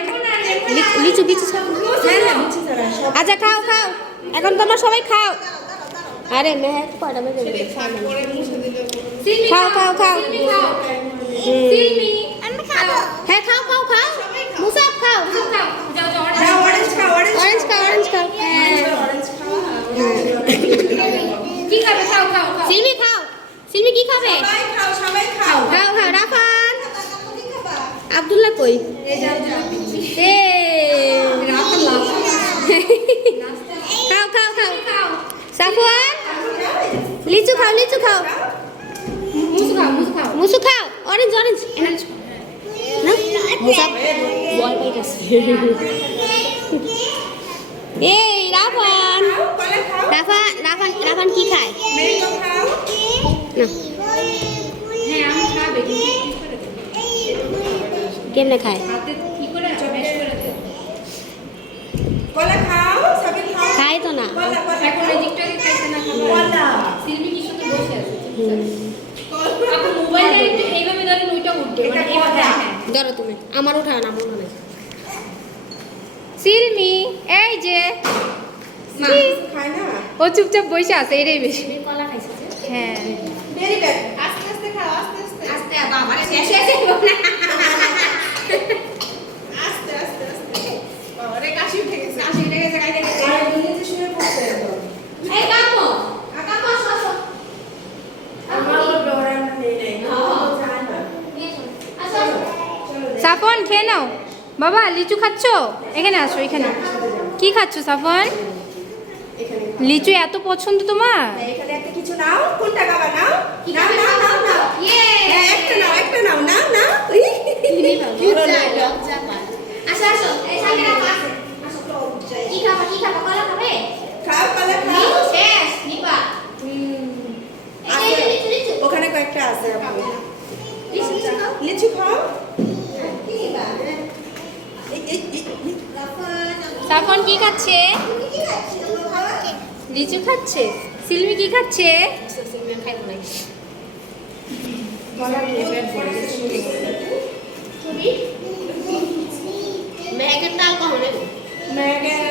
তোমরা লি- লিচু লিচু খাও আচ্ছা খাও খাও। এখন তোমরা সবাই খাও। আরে মেহেক পড়া মেঘে দেবে খাও খাও খাও। হ্যাঁ খাও খাও খাও। মুসাফ খাও। অরেঞ্জ খাও। অরেঞ্জ খাও। হ্যাঁ। কি খাবে? খাও খাও খাও। সিলমি খাও। সিলমি কি খাবে? সবাই খাও সবাই খাও। খাও খাও আব্দুল্লাহ কই? খাও খাও খাও। সাফওয়ান? লিচু খাও লিচু খাও। মুসু খাও অরেঞ্জ অরেঞ্জ এই, রাফান। রাফান রাফান রাফান কি খায় ম্যাঙ্গো খাও না হ্যাঁ আমি খাবে কিন্তু কি করে দেবো? কেমনে খায় হাতে কি করে চমেশ করে দেবো? কলা খাও সবাই খাও খায় তো না কলা কলা এখন ওই দিকটা দিয়ে খাইছে না খাবার কলা সিলমি কি সুন্দর বসে আছে হুম। আপু মোবাইলটা একটু এইভাবে ধরেন ওইটা উঠবে মানে কলা। হ্যাঁ ধরো তুমি। আমার উঠাও না আমার উঠাও সিলমি এই যে। খায় ও চুপচাপ বসে আছে এটাই বেশি। কলা খাইছে হ্যাঁ। আস্তে আস্তে খাও আস্তে আস্তে। আস্তে বাবা শেষ যাবে না আস্তে সাফন খেয়ে নাও। বাবা লিচু খাচ্ছো? এখানে আসো এখানে। কি খাচ্ছো সাফন? লিচু এত পছন্দ তোমার? এখানে একটা কিছু নাও। কোনটা খাবা নাও? নাও নাও নাও নাও। একটা নাও একটা নাও নাও নাও। উই, কি হলো এটা? আসো আসো এই সামনে রাখো আসো। আসো। কি খাবা কি খাবা? কলা খাবে? খাও কলা খাও। শেষ নিবা। এই যে লিচু লিচু। ওখানে কয়েকটা আছে। লিচু খাও লিচু খাও কি নিবা এই, এই, এই, এই। সাফন কি খাচ্ছে? লিচু খাচ্ছে। সিলমি কি খাচ্ছে? ম্যাগের ডাল কখনো ম্যাগের